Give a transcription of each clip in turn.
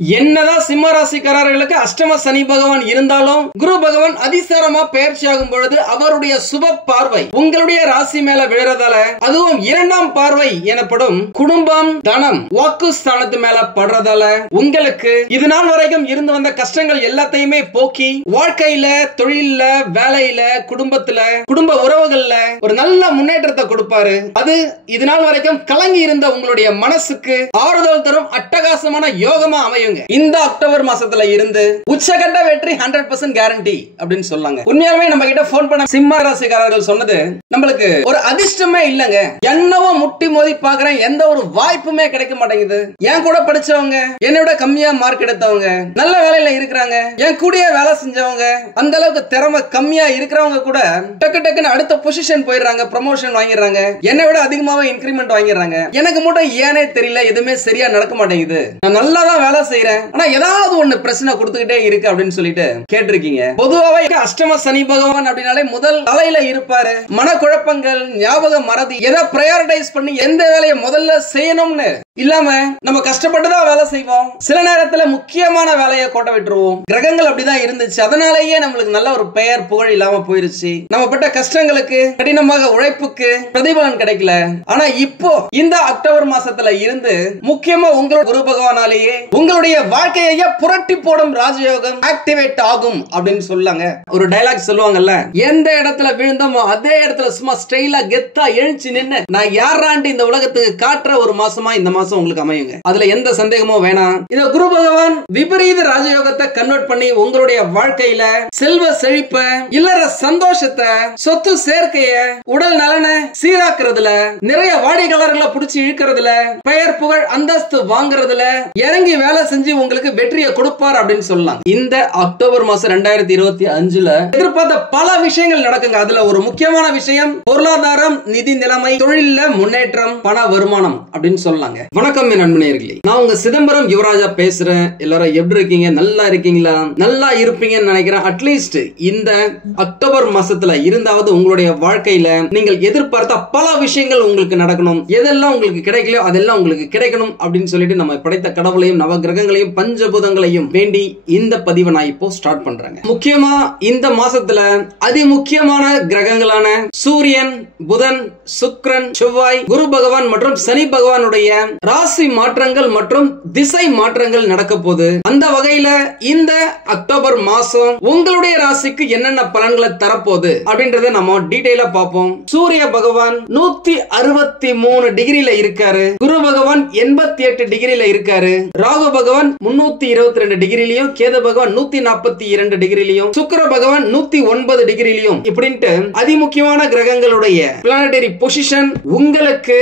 என்னதான் சிம்ம ராசிக்காரர்களுக்கு அஷ்டம சனி பகவான் இருந்தாலும் குரு பகவான் அதிசாரமா பயிற்சி ஆகும் பொழுது அவருடைய சுப பார்வை உங்களுடைய ராசி மேல விழுறதால, அதுவும் இரண்டாம் பார்வை எனப்படும் குடும்பம் தனம் வாக்கு ஸ்தானத்து மேல படுறதால உங்களுக்கு இது நாள் வரைக்கும் இருந்து வந்த கஷ்டங்கள் எல்லாத்தையுமே போக்கி வாழ்க்கையில, தொழில, வேலையில, குடும்பத்துல, குடும்ப உறவுகள்ல ஒரு நல்ல முன்னேற்றத்தை கொடுப்பாரு. அது இது நாள் வரைக்கும் கலங்கி இருந்த உங்களுடைய மனசுக்கு ஆறுதல் தரும் அட்டகாசமான யோகமா அமையுங்க. இந்த அக்டோபர் மாசத்துல இருந்து உச்சகட்ட வெற்றி 100% கேரண்டி அப்படின்னு சொல்லாங்க. உண்மையாலுமே நம்ம கிட்ட போன் பண்ண சிம்ம ராசிக்காரர்கள் சொன்னது நம்மளுக்கு ஒரு அதிர்ஷ்டமே இல்லங்க, என்னவோ முட்டி மோதி பாக்குறேன், எந்த ஒரு வாய்ப்புமே கிடைக்க மாட்டேங்குது. என் கூட படிச்சவங்க, என்னோட கம்மியா மார்க் எடுத்தவங்க, நல்ல வேலையில இருக்கிறாங்க, என் கூடயே வேலை செஞ்சவங்க, அந்த அளவுக்கு திறமை கம்மியா இருக்கிறவங்க கூட டக்கு டக்குன்னு அடுத்த பொசிஷன் போயிடுறாங்க, ப்ரமோஷன் வாங்கிடுறாங்க, என்னை விட அதிகமாவே இன்கிரிமெண்ட் வாங்கிடுறாங்க. எனக்கு மட்டும் ஏனே தெரியல, எதுவுமே சரியா நடக்க மாட்டேங்குது. நான் நல்லா தான் வேலை செய்யறேன், ஆனா ஏதாவது ஒண்ணு பிரச்சனை கொடுத்துக்கிட்டே இருக்கு அப்படின்னு சொல்லிட்டு கேட்டிருக்கீங்க. பொதுவாவே அஷ்டம சனி பகவான் அப்படின்னாலே முதல் தலையில இருப்பாரு. மனக்குழப்பங்கள், ஞாபக மறதி, எதை பிரையாரிட்டைஸ் பண்ணி எந்த வேலையை முதல்ல செய்யணும்னு இல்லாம நம்ம கஷ்டப்பட்டுதான் வேலை செய்வோம். சில நேரத்துல முக்கியமான வேலையை கோட்டை விட்டுருவோம். கிரகங்கள் அப்படிதான் இருந்துச்சு. அதனாலேயே நம்மளுக்கு நல்ல ஒரு பெயர் புகழ் இல்லாம போயிருச்சு. நம்ம பட்ட கஷ்டங்களுக்கு, கடினமாக உழைப்புக்கு பிரதிபலன் கிடைக்கல. ஆனா இப்போ இந்த அக்டோபர் மாசத்துல இருந்து முக்கியமா உங்களோட குரு பகவானாலேயே உங்களுடைய வாழ்க்கையை புரட்டி போடும் ராஜயோகம் ஆக்டிவேட் ஆகும் அப்படின்னு சொல்லாங்க. ஒரு டயலாக் சொல்லுவாங்கல்ல, எந்த இடத்துல விழுந்தோமோ அதே இடத்துல சும்மா ஸ்டைலா கெத்தா எழுச்சி நின்னு நான் யாராண்டு இந்த உலகத்துக்கு காட்டுற ஒரு மாசமா இந்த மாசம் உங்களுக்கு அமையுங்க. அதுல எந்த சந்தேகமும் வேணாம். இந்த குரு பகவான் விபரீத ராஜயோகத்தை கன்வெர்ட் பண்ணி உங்களுடைய வாழ்க்கையில செல்வ செழிப்ப, இல்லற சந்தோஷத்தை, சொத்து சேர்க்கைய, உடல் நலனை சீராக்குறதுல, நிறைய வாடிக்கையாளர்களை பிடிச்சி இழுக்கிறதுல, பெயர் புகழ் அந்தஸ்து வாங்குறதுல இறங்கி வேலை செஞ்சு உங்களுக்கு வெற்றியை கொடுப்பார் அப்படின்னு சொல்லலாம். இந்த அக்டோபர் மாசம் 2025ல எதிர்பார்த்த பல விஷயங்கள் நடக்குங்க. அதுல ஒரு முக்கியமான விஷயம் பொருளாதாரம், நிதி நிலைமை, தொழில முன்னேற்றம், பண வருமானம் அப்படின்னு சொல்லலாங்க. வணக்கம் என் நண்பனேர்களே, நான் உங்க சிதம்பரம் யுவராஜா பேசுறேன். எல்லாரும் எப்படி இருக்கீங்க? நல்லா இருக்கீங்களா? நல்லா இருப்பீங்கன்னு நினைக்கிறேன். அட்லீஸ்ட் இந்த அக்டோபர் மாசத்துல இருந்தாவது உங்களுடைய வாழ்க்கையில நீங்கள் எதிர்பார்த்த பல விஷயங்கள் உங்களுக்கு நடக்கணும். எதெல்லாம் உங்களுக்கு கிடைக்கலையோ அதெல்லாம் உங்களுக்கு கிடைக்கணும் அப்படின்னு சொல்லிட்டு நம்ம படைத்த கடவுளையும் நவ கிரகங்களையும் பஞ்சபூதங்களையும் வேண்டி இந்த பதிவை நான் இப்போ ஸ்டார்ட் பண்றேங்க. முக்கியமா இந்த மாசத்துல அதி முக்கியமான கிரகங்களான சூரியன், புதன், சுக்கிரன், செவ்வாய், குரு பகவான் மற்றும் சனி பகவானுடைய ராசி மாற்றங்கள் மற்றும் திசை மாற்றங்கள் நடக்க போகுது. அந்த வகையில இந்த அக்டோபர் மாசம் உங்களுடைய ராசிக்கு என்னென்ன பலன்களை தரப்போகுது அப்படின்றத நம்ம டீடைலா பார்ப்போம். சூரிய பகவான் 163 டிகிரில இருக்காரு, குரு பகவான் 88 டிகிரில இருக்காரு, ராகு பகவான் 322 டிகிரிலையும், கேது பகவான் 142 டிகிரிலையும், சுக்கிர பகவான் 109 டிகிரிலையும் இப்படின்ட்டு அதிமுக்கியமான கிரகங்களுடைய பிளானட்டரி பொசிஷன் உங்களுக்கு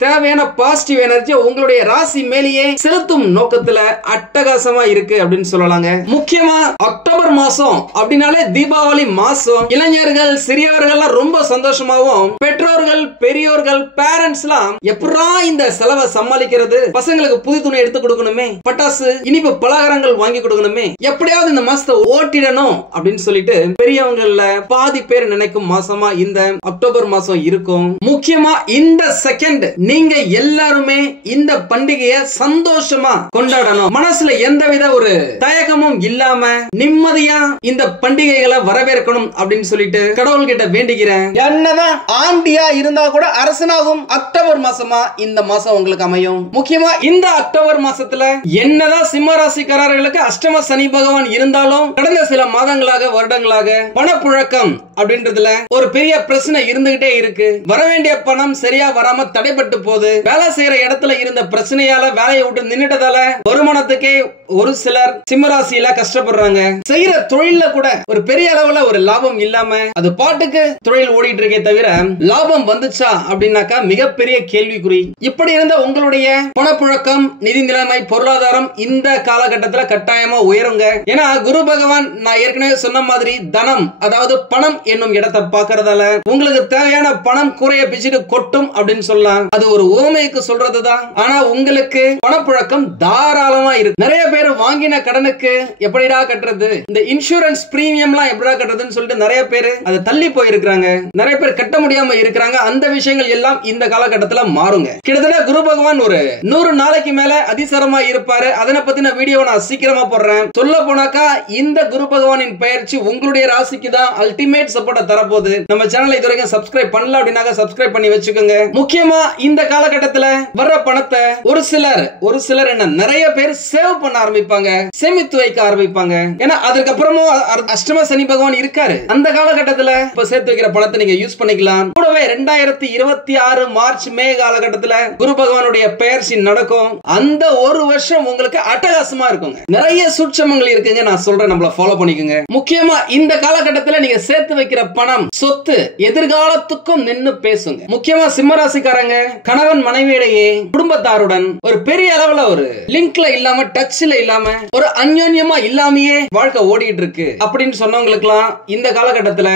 தேவையான பாசிட்டிவ் எனர்ஜி உங்களுடைய ராசி மேலேயே செலுத்தும் நோக்கத்துல அட்டகாசமா இருக்கு அப்படின்னு சொல்லலாங்க. முக்கியமா அக்டோபர் மாசம் அப்படின்னாலே தீபாவளி மாசம். இளைஞர்கள், சிறியவர்கள் ரொம்ப சந்தோஷமாவும், பெற்றோர்கள், பெரியோர்கள், பேரண்ட்ஸ் எல்லாம் எப்படா இந்த செலவை சமாளிக்கிறது, பசங்களுக்கு புது துணி எடுத்து கொடுக்கணுமே, பட்டாசு, இனிப்பு பலகாரங்கள் வாங்கி கொடுக்கணுமே, எப்படியாவது இந்த மாசத்தை ஓட்டிடணும் அப்படின்னு சொல்லிட்டு பெரியவங்கள்ல பாதி பேர் நினைக்கும் மாசமா இந்த அக்டோபர் மாசம் இருக்கும். முக்கியமா இந்த செகண்ட் நீங்க எல்லாருமே இந்த பண்டிகையை சந்தோஷமா கொண்டாடணும். மனசுல எந்தவித ஒரு தயக்கமும் இல்லாம நிம்மதியா இந்த பண்டிகைகளை வரவேற்கணும் அப்படின்னு சொல்லிட்டு கடவுள் கிட்ட வேண்டிக்கிறேன். என்னதான் ஆண்டியா இருந்தா கூட அரசனாகும் அக்டோபர் மாசமா இந்த மாசம் உங்களுக்கு அமையும். முக்கியமா இந்த அக்டோபர் மாசத்துல என்னதான் சிம்ம ராசிக்காரர்களுக்கு அஷ்டம சனி பகவான் இருந்தாலும் கடந்த சில மாதங்களாக, வருடங்களாக பணப்புழக்கம் அப்படின்றதுல ஒரு பெரிய பிரச்சனை இருந்துகிட்டே இருக்கு. வரவேண்டிய பணம் சரியா வராம தடைப்பட்டு போது, வேலை செய்யற இடத்துல இருந்த பிரச்சனையால வேலையை விட்டு நின்னுட்டதால வருமானத்துக்கே ஒரு சிலர் சிம்மராசியில கஷ்டப்படுறாங்க. செய்யற தொழில கூட ஒரு பெரிய அளவுல ஒரு லாபம் இல்லாம அது பாட்டுக்கு தொழில் ஓடிட்டு இருக்கே தவிர லாபம் வந்துச்சா அப்படின்னாக்கா மிகப்பெரிய கேள்விக்குறி. இப்படி இருந்த உங்களுடைய பணப்புழக்கம், நிதி நிலைமை, பொருளாதாரம் இந்த காலகட்டத்துல கட்டாயமா உயருங்க. ஏன்னா குரு பகவான் நான் ஏற்கனவே சொன்ன மாதிரி தனம், அதாவது பணம் என்னும் இடத்தை பாக்குறதால உங்களுக்கு தேவையான பணம் கூரைய பிச்சுட்டு கொட்டும் அப்படின்னு சொல்லலாம். அது ஒரு ஓமைக்கு சொல்றதுதான். ஆனா உங்களுக்கு பணப்புழக்கம் தாராளமா இருக்கு. நிறைய பேர் வாங்கின கடனுக்கு எப்படிடா கட்டுறது, இந்த இன்சூரன்ஸ் பிரீமியம்லாம் எப்படிடா கட்டுறதுன்னு சொல்லிட்டு நிறைய பேர் அதை தள்ளி போயிருக்காங்க. நிறைய பேர் கட்ட முடியாம இருக்கிறாங்க. அந்த விஷயங்கள் எல்லாம் இந்த காலகட்டத்தில் மாறுங்க. கிட்டத்தட்ட குரு பகவான் ஒரு 100 நாளைக்கு மேல அதிசாரமா இருப்பாரு. அதனை பத்தின வீடியோ நான் சீக்கிரமா போடுறேன். சொல்ல போனாக்கா இந்த குரு பகவானின் பயிற்சி உங்களுடைய ராசிக்கு தான் அல்டிமேட் சப்போர்ட் தரப்போகுது. நம்ம சேனலை இதுவரைக்கும் சப்ஸ்கிரைப் பண்ணல அப்படின்னாக்க சப்ஸ்கிரைப் பண்ணி வச்சுக்கோங்க. முக்கியமா இந்த காலகட்டத்தில் வர்ற பணத்தை ஒரு சிலர் என்ன நிறைய பேர் சேவ் பண்ண ஆரம்பிப்பாங்க, சேமித்து வைக்க ஆரம்பிப்பாங்க. ஏன்னா அதுக்கப்புறமும் அஷ்டம சனி பகவான் இருக்காரு. அந்த காலகட்டத்தில் இப்ப சேர்த்து வைக்கிற பணத்தை நீங்க யூஸ் பண்ணிக்கலாம். கூடவே 2026 மார்ச் மே காலகட்டத்தில் குரு பகவானுடைய பெயர்ச்சி நடக்கும். அந்த ஒரு வருஷம் உங்களுக்கு அட்டகாசமா இருக்குங்க. நிறைய சூட்சமங்கள் இருக்குங்க, நான் சொல்றேன், நம்மள ஃபாலோ பண்ணிக்கோங்க. முக்கியமா இந்த காலகட்டத்தில் நீங்க சேர்த்து வைக்கிற பணம் சொத்து எதிர்காலத்துக்கும் நின்னு பேசுங்க. முக்கியமா சிம்மராசிக்காரங்க கணவன் மனைவியிடையே குடும்பத்தாருடன் ஒரு பெரிய அளவுல ஒரு லிங்க்ல இல்லாம, டச்ல இல்லாம, ஒரு அந்யோன்யமா இல்லாமையே வாழ்க்கை ஓடிட்டு இருக்கு அப்படின்னு சொன்னவங்களுக்கெல்லாம் இந்த காலகட்டத்தில்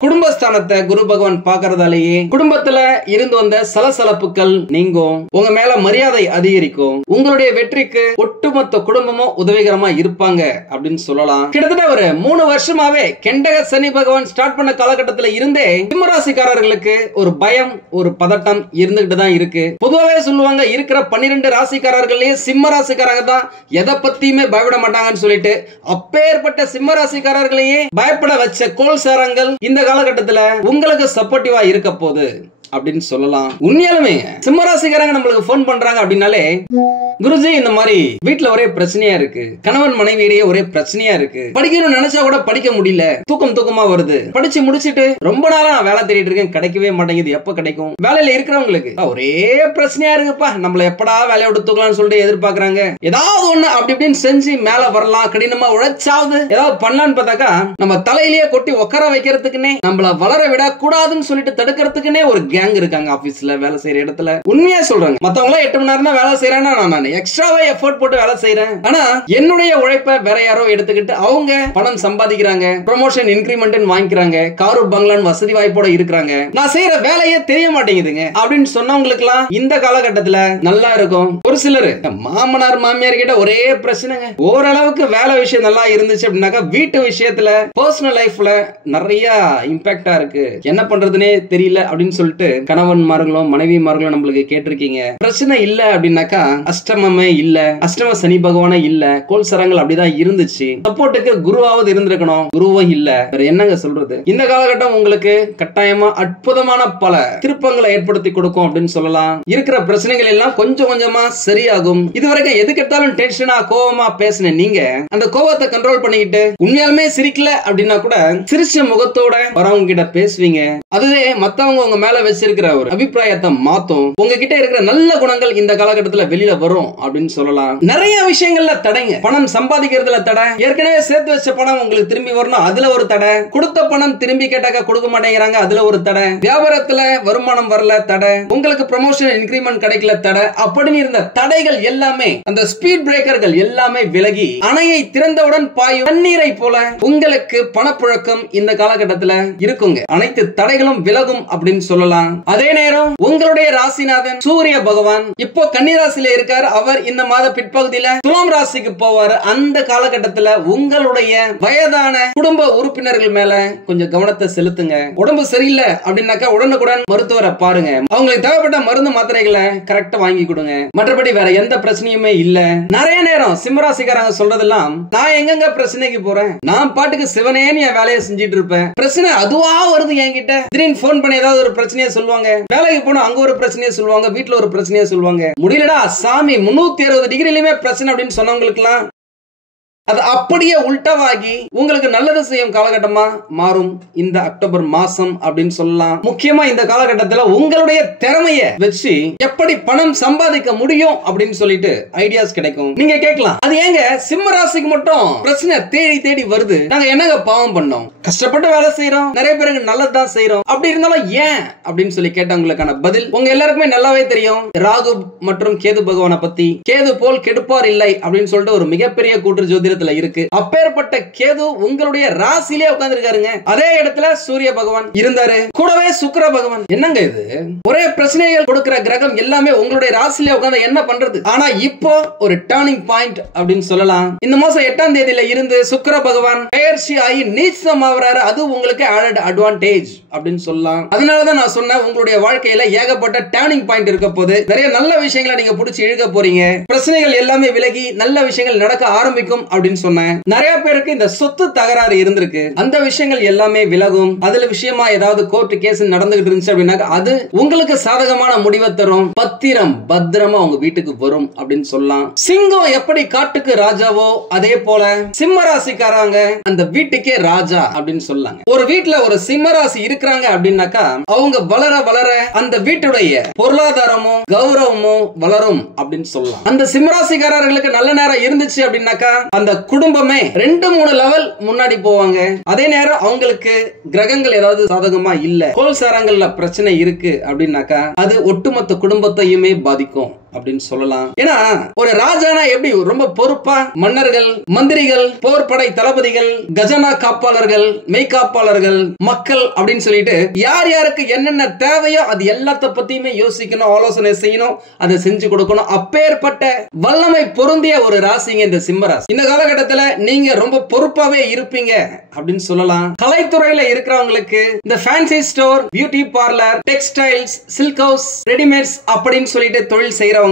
குடும்பஸ்தானத்தை குரு பகவான் பார்க்கறதாலேயே குடும்பத்துல இருந்து வந்த சலசலப்புகள் நீங்கும். உங்க மேல மரியாதை அதிகரிக்கும். உங்களுடைய வெற்றிக்கு ஒட்டுமொத்த குடும்பமும் உதவிகரமா இருப்பாங்க அப்படின்னு சொல்லலாம். கிட்டத்தட்ட ஒரு 3 வருஷமாவே கெண்டக சனி பகவான் ஸ்டார்ட் பண்ண காலகட்டத்தில் இருந்தே சிம்மராசிக்காரர்களுக்கு ஒரு பயம், ஒரு பதட்டம் இருந்துகிட்டு தான் இருக்கு. பொதுவாகவே சொல்லுவாங்க, இருக்கிற 12 ராசிக்காரர்களே சிம்ம ராசிக்காரங்க தான் எதை பத்தியுமே பயப்பட மாட்டாங்கன்னு சொல்லிட்டு, அப்பேற்பட்ட சிம்ம ராசிக்காரர்களையே பயப்பட வச்ச கோல் சாரங்கள் இந்த காலகட்டத்தில் உங்களுக்கு சப்போர்ட்டிவா இருக்க போகுது அப்படின்னு சொல்லலாம். உண்மையாலுமே சிம்மராசிக்காரங்க நம்மளுக்கு போன் பண்றாங்க அப்படின்னாலே, குருஜி இந்த மாதிரி வீட்டுல ஒரே பிரச்சனையா இருக்கு, கணவன் மனைவியிடையே ஒரே பிரச்சனையா இருக்கு, படிக்கணும்னு நினைச்சா கூட படிக்க முடியல, தூக்கமா வருது, படிச்சு முடிச்சிட்டு ரொம்ப நாளா நான் வேலை தேடிட்டு இருக்கேன், கிடைக்கவே மாட்டேங்குது, எப்ப கிடைக்கும். வேலையில இருக்கிறவங்களுக்கு ஒரே பிரச்சனையா இருக்குப்பா, நம்மள எப்படா வேலையை விட்டு தூக்கலாம்னு சொல்லிட்டு எதிர்பார்க்கறாங்க. ஏதாவது ஒண்ணு அப்படி இப்படின்னு செஞ்சு மேல வரலாம், கடினமா உழைச்சாவது ஏதாவது பண்ணலான்னு பார்த்தாக்கா நம்ம தலையிலேயே கொட்டி உட்கார வைக்கிறதுக்குன்னே, நம்மள வளர விட கூடாதுன்னு சொல்லிட்டு தடுக்கிறதுக்குன்னே ஒரு கேங் இருக்காங்க ஆபீஸ்ல, வேலை செய்யற இடத்துல. உண்மையா சொல்றாங்க, மத்தவங்க 8 மணி நேரம் தான் வேலை செய்யறாங்கன்னா நான் எக்ஸ்ட்ராவா எஃபோர்ட் போட்டு வேலை செய்யறேன். ஆனா என்னுடைய உழைப்பை வேற யாரோ எடுத்துக்கிட்டு அவங்க பணம் சம்பாதிக்கிறாங்க, ப்ரமோஷன் இன்கிரிமெண்ட் வாங்கிக்கிறாங்க, காரு பங்களான் வசதி வாய்ப்போட இருக்கிறாங்க. நான் செய்யற வேலையே தெரிய மாட்டேங்குதுங்க அப்படின்னு சொன்னவங்களுக்கு எல்லாம் இந்த காலகட்டத்துல நல்லா இருக்கும். ஒரு சிலர் மாமனார் மாமியார் கிட்ட ஒரே பிரச்சனைங்க. ஓரளவுக்கு வேலை விஷயம் நல்லா இருந்துச்சு அப்படின்னாக்கா வீட்டு விஷயத்துல பர்சனல் லைஃப்ல நிறைய இம்பாக்டா இருக்கு, என்ன பண்றதுனே தெரியல அப்படின்னு சொல்லிட்டு கணவன்மார்களும் மனைவிமார்களும் நம்மளுக்கு கேட்டிருக்கீங்க. பிரச்சனை இல்ல அப்படின்னாக்கா அஷ்டமமே இல்ல, அஷ்டம சனி பகவானே இல்ல, கோல் சரங்கள் அப்படிதான் இருந்துச்சு, சப்போர்ட்டுக்கு குருவாவது இருந்திருக்கணும், குருவும் இல்ல, வேற என்னங்க சொல்றது. இந்த காலகட்டம் உங்களுக்கு கட்டாயமா அற்புதமான பல திருப்பங்களை ஏற்படுத்தி கொடுக்கும் அப்படின்னு சொல்லலாம். இருக்கிற பிரச்சனைகள் எல்லாம் கொஞ்சம் கொஞ்சமா சரியாகும். இதுவரைக்கும் எதுக்கு எடுத்தாலும் டென்ஷனா கோவமா பேசின நீங்க அந்த கோவத்தை கண்ட்ரோல் பண்ணிக்கிட்டு உண்மையாலுமே சிரிக்கல அப்படின்னா கூட சிரிச்ச முகத்தோட வரவங்க கிட்ட பேசுவீங்க. அதுவே மத்தவங்க உங்க மேல வச்சிருக்கிற ஒரு அபிப்பிராயத்தை மாத்தும். உங்ககிட்ட இருக்கிற நல்ல குணங்கள் இந்த காலகட்டத்தில் வெளியில வரும் அப்படின்னு சொல்லலாம். நிறைய விஷயங்கள்ல தடைங்க. பணம் சம்பாதிக்கிறதுல தடை, ஏற்கனவே சேர்த்து வச்ச பணம் உங்களுக்கு திரும்பி வரணும், அதுல ஒரு தடை, கொடுத்த பணம் திரும்பி கேட்டாக்க கொடுக்க மாட்டேங்கிறாங்க, அதுல ஒரு தடை, வியாபாரத்துல வருமானம் வரல தடை, உங்களுக்கு ப்ரமோஷன் இன்கிரிமெண்ட் கிடைக்கல தடை, அப்படின்னு இருந்த தடைகள் எல்லாமே, அந்த ஸ்பீட் பிரேக்கர்கள் எல்லாமே விலகி அணையை திறந்தவுடன் பாயும் தண்ணீரை போல உங்களுக்கு பணப்புழக்கம் இந்த காலகட்டத்தில் இருக்குங்க. அனைத்து தடைகளும் விலகும் அப்படின்னு சொல்லலாம். அதே நேரம் உங்களுடைய ராசிநாதன் சூரிய பகவான் இப்போ கன்னிராசியில இருக்கார். அவர் இந்த மாத பிற்பகுதியில துலாம் ராசிக்கு போவார். அந்த காலகட்டத்தில் உங்களுடைய வயதான குடும்ப உறுப்பினர்கள் மேல கொஞ்சம் கவனத்தை செலுத்துங்க. உடம்பு சரியில்லை அப்படின்னாக்கா உடனுக்குடன் மருத்துவரை பாருங்க. அவங்களுக்கு தேவைப்பட்ட மருந்து மாத்திரைகளை கரெக்டா வாங்கி கொடுங்க. மற்றபடி வேற எந்த பிரச்சனையுமே இல்ல. நிறைய நேரம் சிம்மராசிக்காரங்க சொல்றதெல்லாம், நான் எங்கங்க பிரச்சனைக்கு போறேன், நான் பாட்டுக்கு சிவனேன்னு என் வேலையை செஞ்சிட்டு இருப்பேன், பிரச்சனை அதுவா வருது என்கிட்ட, திடீர்னு போன் பண்ணி ஏதாவது ஒரு பிரச்சனையை சொல்லுவாங்க, வேலைக்கு போனா அங்க ஒரு பிரச்சனையை சொல்லுவாங்க, வீட்டுல ஒரு பிரச்சனையை சொல்லுவாங்க, முடியலடா சாமி 360 டிகிரிலயுமே பிரச்சனை அப்படின்னு சொன்னவங்களுக்குலாம் அது அப்படியே உல்டாவாகி உங்களுக்கு நல்லது செய்யும் காலகட்டமா மாறும் இந்த அக்டோபர் மாசம் அப்படின்னு சொல்லலாம். முக்கியமா இந்த காலகட்டத்தில் உங்களுடைய திறமைய வச்சு எப்படி பணம் சம்பாதிக்க முடியும் அப்படின்னு சொல்லிட்டு ஐடியாஸ் கிடைக்கும். நீங்க கேட்கலாம், அது ஏங்க சிம்ம ராசிக்கு மட்டும் பிரச்சனை தேடி தேடி வருது, நாங்க என்னங்க பாவம் பண்ணோம், கஷ்டப்பட்டு வேலை செய்யறோம், நிறைய பேருக்கு நல்லதுதான் செய்யறோம், அப்படி இருந்தாலும் ஏன் அப்படின்னு சொல்லி கேட்டவங்களுக்கான பதில் உங்க எல்லாருக்குமே நல்லாவே தெரியும். ராகு மற்றும் கேது பகவானை பத்தி, கேது போல் கெடுப்பார் இல்லை அப்படின்னு சொல்லிட்டு ஒரு மிகப்பெரிய கூற்று ஜோதிட ஜோதிடத்துல இருக்கு. அப்பேற்பட்ட கேது உங்களுடைய ராசியிலே உட்கார்ந்து இருக்காருங்க. அதே இடத்துல சூரிய பகவான் இருந்தாரு, கூடவே சுக்கிர பகவான். என்னங்க இது, ஒரே பிரச்சனைகள் கொடுக்கிற கிரகம் எல்லாமே உங்களுடைய ராசியிலே உட்கார்ந்து என்ன பண்றது? ஆனா இப்போ ஒரு டர்னிங் பாயிண்ட் அப்படின்னு சொல்லலாம். இந்த மாசம் 8ஆம் தேதியில இருந்து சுக்கிர பகவான் பெயர்ச்சி ஆகி நீச்சம் ஆவறாரு. அது உங்களுக்கு ஆடட் அட்வான்டேஜ் அப்படின்னு சொல்லலாம். அதனாலதான் நான் சொன்னேன், உங்களுடைய வாழ்க்கையில ஏகப்பட்ட டர்னிங் பாயிண்ட் இருக்க போது. நிறைய நல்ல விஷயங்களை நீங்க புடிச்சு இழுக்க போறீங்க. பிரச்சனைகள் எல்லாமே விலகி நல்ல விஷயங்கள் நடக்க ஆரம்பிக்கும் அப்படின்னு சொன்னேன். நிறைய பேருக்கு இந்த சொத்து தகராறு இருந்திருக்கு, அந்த விஷயங்கள் எல்லாமே விலகும். அதுல விஷயமா ஏதாவது கோர்ட் கேஸ் நடந்துகிட்டு இருந்துச்சு அப்படின்னா அது உங்களுக்கு சாதகமான முடிவை தரும். பத்திரம் பத்திரமா உங்க வீட்டுக்கு வரும் அப்படின்னு சொல்லலாம். சிங்கம் எப்படி காட்டுக்கு ராஜாவோ அதே போல சிம்ம ராசிக்காரங்க அந்த வீட்டுக்கே ராஜா அப்படின்னு சொல்லாங்க. ஒரு வீட்டுல ஒரு சிம்ம ராசி இருக்கிறாங்க அப்படின்னாக்கா அவங்க வளர வளர அந்த வீட்டுடைய பொருளாதாரமும் கௌரவமும் வளரும் அப்படின்னு சொல்லலாம். அந்த சிம்ம ராசிக்காரர்களுக்கு நல்ல நேரம் இருந்துச்சு அப்படின்னாக்கா அந்த குடும்பமே 2-3 லெவல் முன்னாடி போவாங்க. அதே நேரம் அவங்களுக்கு கிரகங்கள் ஏதாவது சாதகமா இல்ல, கோல் சாரங்கள்ல பிரச்சனை இருக்கு அப்படின்னாக்கா அது ஒட்டுமொத்த குடும்பத்தையுமே பாதிக்கும் அப்படின்னு சொல்லலாம். ஏன்னா ஒரு ராஜானா எப்படி ரொம்ப பொறுப்பா மன்னர்கள், மந்திரிகள், போர்படை தளபதிகள், கஜனா காப்பாளர்கள், மெய்காப்பாளர்கள், மக்கள் அப்படின்னு சொல்லிட்டு யார் யாருக்கு என்னென்ன தேவையோ அது எல்லாத்த பத்தியுமே யோசிக்கணும், ஆலோசனை செய்யணும், அதை செஞ்சு கொடுக்கணும். அப்பேற்பட்ட வல்லமை பொருந்திய ஒரு ராசிங்க இந்த சிம்ம ராசி. இந்த காலகட்டத்தில் நீங்க ரொம்ப பொறுப்பாவே இருப்பீங்க அப்படின்னு சொல்லலாம். கலைத்துறையில இருக்கிறவங்களுக்கு இந்த fancy store, beauty parlour, textiles, silk house, readymades அப்படின்னு சொல்லிட்டு தொழில் செய்யறவங்க,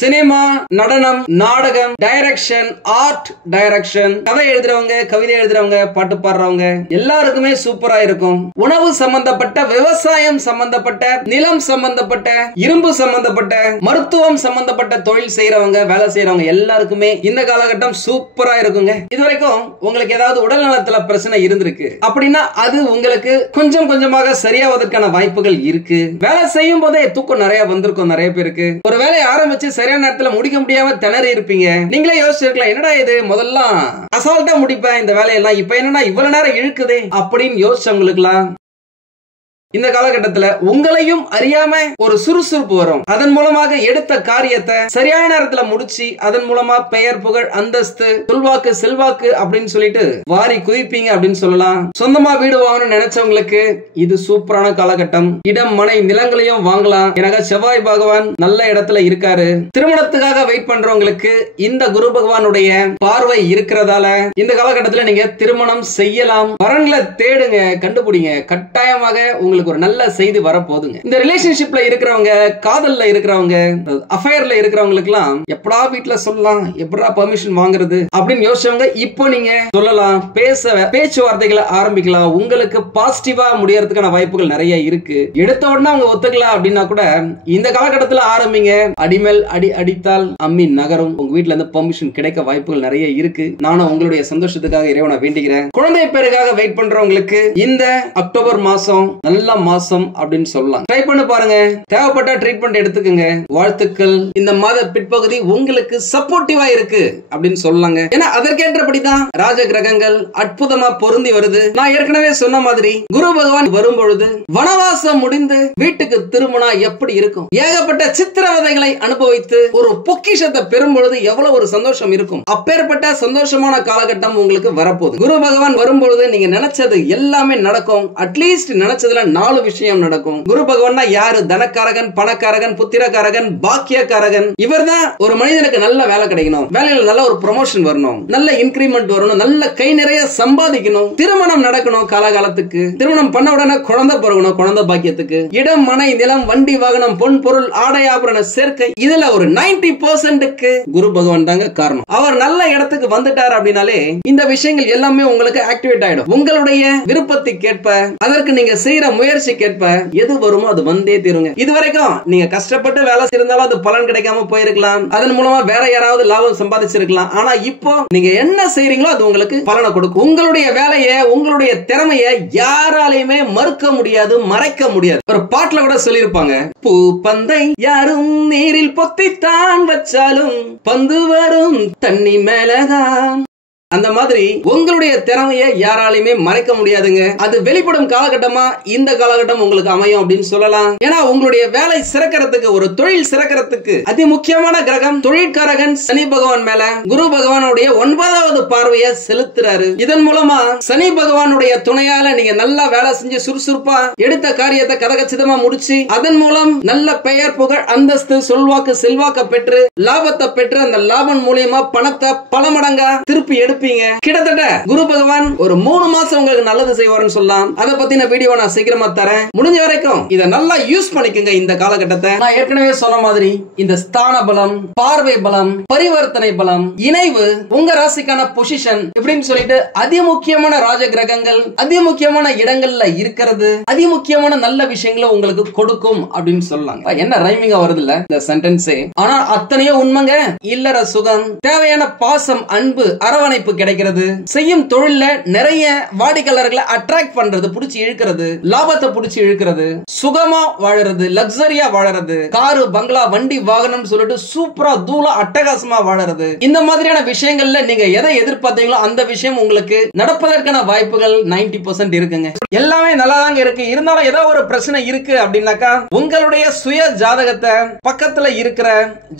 சினிமா, நடனம், நாடகம், டைரக்ஷன், ஆர்ட் டைரக்ஷன், கதை எழுதுறவங்க, கவிதை எழுதுறவங்க, பாட்டு பாடுறவங்க எல்லாருக்குமே சூப்பரா இருக்கும். உணவு சம்பந்தப்பட்ட, விவசாயம் சம்பந்தப்பட்ட, நிலம் சம்பந்தப்பட்ட, இரும்பு சம்பந்தப்பட்ட, மருத்துவம் சம்பந்தப்பட்ட தொழில் செய்யறவங்க, வேலை செய்யறவங்க எல்லாருக்குமே இந்த காலகட்டம் சூப்பரா இருக்குங்க. இதுவரைக்கும் உங்களுக்கு ஏதாவது உடல் நலத்துல பிரச்சனை இருந்திருக்கு அப்படின்னா அது உங்களுக்கு கொஞ்சம் கொஞ்சமாக சரியாவதற்கான வாய்ப்புகள் இருக்கு. வேலை செய்யும் போதே தூக்கம் நிறைய வந்திருக்கும் நிறைய பேருக்கு. ஒரு வேலையை ஆரம்பிச்சு சரியான நேரத்துல முடிக்க முடியாம திணறி இருப்பீங்க. நீங்களே யோசிச்சிருக்கலாம், என்னடா இது முதல்ல அசால்ட்டா முடிப்பேன் இந்த வேலையெல்லாம், இப்ப என்னன்னா இவ்வளவு நேரம் இழுக்குதே அப்படின்னு யோசிச்சவங்களுக்குலாம் இந்த காலகட்டத்துல உங்களையும் அறியாம ஒரு சுறுசுறுப்பு வரும். அதன் மூலமாக எடுத்த காரியத்தை சரியான நேரத்துல முடிச்சு அதன் மூலமா பெயர், புகழ், அந்தஸ்து, சொல்வாக்கு, செல்வாக்கு அப்படின்னு சொல்லிட்டு வாரி குதிப்பீங்க அப்படின்னு சொல்லலாம். சொந்தமா வீடு வாங்கணும்னு நினைச்சவங்களுக்கு இது சூப்பரான காலகட்டம். இடம், மனை, நிலங்களையும் வாங்கலாம். எனக்கு செவ்வாய் பகவான் நல்ல இடத்துல இருக்காரு. திருமணத்துக்காக வெயிட் பண்றவங்களுக்கு இந்த குரு பகவானுடைய பார்வை இருக்கிறதால இந்த காலகட்டத்துல நீங்க திருமணம் செய்யலாம். வரன்களை தேடுங்க, கண்டுபிடிங்க. கட்டாயமாக உங்களுக்கு ஒரு நல்ல செய்தி வரப்போகுதுங்க. இந்த ரிலேஷன்ஷிப்ல இருக்கிறவங்க, காதல்ல இருக்கிறவங்க, அஃபேர்ல இருக்கிறவங்களுக்குலாம் எப்படா வீட்டுல சொல்லலாம், எப்படா பெர்மிஷன் வாங்குறது அப்படின்னு யோசிச்சவங்க இப்போ நீங்க சொல்லலாம், பேச்சுவார்த்தைகளை ஆரம்பிக்கலாம். உங்களுக்கு பாசிட்டிவா முடியறதுக்கான வாய்ப்புகள் நிறைய இருக்கு. எடுத்த உடனே அவங்க ஒத்துக்கலாம் அப்படின்னா கூட இந்த காலகட்டத்தில் ஆரம்பிங்க. அடிமேல் அடி அடித்தால் அம்மி நகரும். உங்க வீட்டுல இருந்து பெர்மிஷன் கிடைக்க வாய்ப்புகள் நிறைய இருக்கு. நானும் உங்களுடைய சந்தோஷத்துக்காக இறைவனை வேண்டிக்கிறேன். குழந்தை பேருக்காக வெயிட் பண்றவங்களுக்கு இந்த அக்டோபர் மாசம் நல்ல மாசம் அப்படின்னு சொல்லலாம். ட்ரை பண்ணி பாருங்க. தேவைப்பட்ட ட்ரீட்மெண்ட் எடுத்துக்கங்க. வாழ்த்துக்கள். இந்த மாத பிற்பகுதி உங்களுக்கு சப்போர்ட்டிவா இருக்கு அப்படின்னு சொல்லலாங்க. ஏன்னா அதற்கேற்றபடிதான் ராஜ கிரகங்கள் அற்புதமா பொருந்தி வருது. நான் ஏற்கனவே சொன்ன மாதிரி குரு பகவான் வரும்பொழுது வனவாசம் முடிந்து வீட்டுக்கு திரும்பினா எப்படி இருக்கும், ஏகப்பட்ட சித்திரவதைகளை அனுபவித்து ஒரு பொக்கிஷத்தை பெறும் பொழுது எவ்வளவு ஒரு சந்தோஷம் இருக்கும். அப்பேற்பட்ட சந்தோஷமான காலகட்டம் உங்களுக்கு வரப்போகுது. குரு பகவான் வரும்பொழுது நீங்க நினைச்சது எல்லாமே நடக்கும். அட்லீஸ்ட் நினைச்சதுல 4 விஷயம் நடக்கும். குரு பகவான் யாரு? தனக்காரகன், பணக்காரகன், புத்திரக்காரகன், பாக்கியக்காரகன். இவர் தான் ஒரு மனிதனுக்கு நல்ல வேலை கிடைக்கணும், வேலையில நல்ல ஒரு ப்ரமோஷன் வரணும், நல்ல இன்கிரிமெண்ட் வரணும், நல்ல கை நிறைய சம்பாதிக்கணும், திருமணம் நடக்கணும், காலகாலத்துக்கு திருமணம் பண்ண உடனே குழந்தை பிறக்கணும், குழந்தை பாக்கியத்துக்கு, இடம், மனை, நிலம், வண்டி, வாகனம், பொன் பொருள், ஆடை ஆபரண சேர்க்கை. இதுல ஒரு 90%க்கு குரு பகவான் தாங்க காரணம். அவர் நல்ல இடத்துக்கு வந்துட்டார் அப்படின்னாலே இந்த விஷயங்கள் எல்லாமே உங்களுக்கு ஆக்டிவேட் ஆயிடும். உங்களுடைய விருப்பத்துக்கேற்ப அதற்கு நீங்க செய்யற முயற்சி கேட்ப எது வருமோ அது வந்தே தீருங்க. இதுவரைக்கும் நீங்க கஷ்டப்பட்டு வேலை செய்திருந்தாலும் அது பலன் கிடைக்காம போயிருக்கலாம். அதன் மூலமா வேற யாராவது லாபம் சம்பாதிச்சிருக்கலாம். ஆனா இப்போ நீங்க என்ன செய்றீங்களோ அது உங்களுக்கு பலனை கொடுக்கும். உங்களுடைய வேலையை, உங்களுடைய திறமையை யாராலையுமே மறுக்க முடியாது, மறைக்க முடியாது. ஒரு பாட்டுல கூட சொல்லியிருப்பாங்க, பூ பந்தை யாரும் நீரில் பொத்தித்தான் வச்சாலும் பந்து வரும் தண்ணி மேலதான். அந்த மாதிரி உங்களுடைய திறமையை யாராலையுமே மறைக்க முடியாதுங்க. அது வெளிப்படும் காலகட்டமா இந்த காலகட்டம் உங்களுக்கு அமையும் அப்படின்னு சொல்லலாம். ஏன்னா உங்களுடைய வேலை சிறக்கிறதுக்கு, ஒரு தொழில் சிறக்கிறதுக்கு அதி முக்கியமான கிரகம் தொழிற்காரகன் சனி பகவான் மேல குரு பகவானுடைய 9வது பார்வையை செலுத்துறாரு. இதன் மூலமா சனி பகவானுடைய துணையால நீங்க நல்லா வேலை செஞ்சு சுறுசுறுப்பா எடுத்த காரியத்தை கதகச்சிதமா முடிச்சு அதன் மூலம் நல்ல பெயர், புகழ், அந்தஸ்து, சொல்வாக்கு, செல்வாக்க பெற்று லாபத்தை பெற்று அந்த லாபம் மூலியமா பணத்தை பல மடங்கா திருப்பி எடுப்பீங்க. கிட்டத்தட்ட குரு பகவான் ஒரு 3 மாசம் உங்களுக்கு நல்லது செய்வார்னு சொல்லலாம். அதை பத்தின வீடியோ நான் சீக்கிரமா தரேன். முடிஞ்ச வரைக்கும் இதை நல்லா யூஸ் பண்ணிக்கங்க. இந்த காலகட்டத்தை நான் ஏற்கனவே சொன்ன மாதிரி இந்த ஸ்தான பலம், பார்வை பலம், பரிவர்த்தனை பலம், இணைவு, உங்க ராசிக்கான பொசிஷன் இப்படின்னு சொல்லிட்டு அதி முக்கியமான ராஜ கிரகங்கள் அதி முக்கியமான இடங்கள்ல இருக்கிறது அதி முக்கியமான நல்ல விஷயங்களை உங்களுக்கு கொடுக்கும் அப்படின்னு சொல்லலாம். என்ன ரைமிங்கா வருது இல்ல இந்த சென்டென்ஸே? ஆனா அத்தனையோ உண்மைங்க. இல்லற சுகம், தேவையான பாசம், அன்பு, அரவணைப்பு கிடைக்கிறது. செய்யும் தொழில நிறைய வாடிக்கையாளர்களை அட்ராக்ட் பண்றது, புடிச்சு இழுக்கிறது, லாபத்தை புடிச்சு இழுக்கிறது, சுகமா வாழறது, லக்ஸரியா வாழறது, காரு, பங்களா, வண்டி, வாகனம் சொல்லிட்டு சூப்பரா தூளா அட்டகாசமா வாழறது. இந்த மாதிரியான விஷயங்கள்ல நீங்க எதை எதிர்பார்த்தீங்களோ அந்த விஷயம் உங்களுக்கு நடப்பதற்கான வாய்ப்புகள் 90% இருக்குங்க. எல்லாமே நல்லா தாங்க இருக்கு. இருந்தாலும் ஏதோ ஒரு பிரச்சனை இருக்கு அப்படின்னாக்கா உங்களுடைய சுய ஜாதகத்தை பக்கத்துல இருக்கிற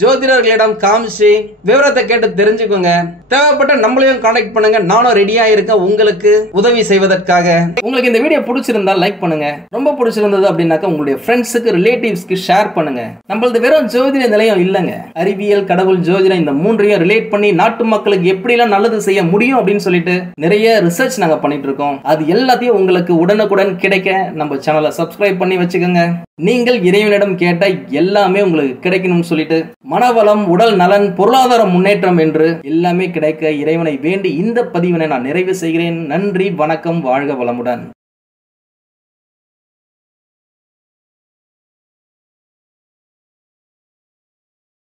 ஜோதிடர்களிடம் காமிச்சு விவரத்தை கேட்டு தெரிஞ்சுக்கோங்க. தேவைப்பட்ட நம்மளையும் கான்டாக்ட் பண்ணுங்க. நானும் ரெடியா இருக்கேன் உங்களுக்கு உதவி செய்வதற்காக. உங்களுக்கு இந்த வீடியோ பிடிச்சிருந்தா லைக் பண்ணுங்க. ரொம்ப பிடிச்சிருந்தது அப்படின்னாக்கா உங்களுடைய ஃப்ரெண்ட்ஸுக்கு, ரிலேட்டிவ்ஸ்க்கு ஷேர் பண்ணுங்க. நம்மளது வெறும் ஜோதிட நிலையம் இல்லங்க. அறிவியல், கடவுள், ஜோதிடம் இந்த மூன்றையும் ரிலேட் பண்ணி நாட்டு மக்களுக்கு எப்படி எல்லாம் நல்லது செய்ய முடியும் அப்படின்னு சொல்லிட்டு நிறைய ரிசர்ச் நாங்க பண்ணிட்டு இருக்கோம். அது எல்லாத்தையும் உங்களுக்கு உடனுக்குடன் கிடைக்க நம்ம சேனலை சப்ஸ்கிரைப் பண்ணி வச்சுக்கோங்க. நீங்கள் இறைவனிடம் கேட்ட எல்லாமே உங்களுக்கு கிடைக்கணும்னு சொல்லிட்டு மனவளம், உடல் நலன், பொருளாதார முன்னேற்றம் என்று எல்லாமே கிடைக்க இறைவனை வேண்டி இந்த பதிவினை நான் நிறைவு செய்கிறேன். நன்றி, வணக்கம், வாழ்க வளமுடன்.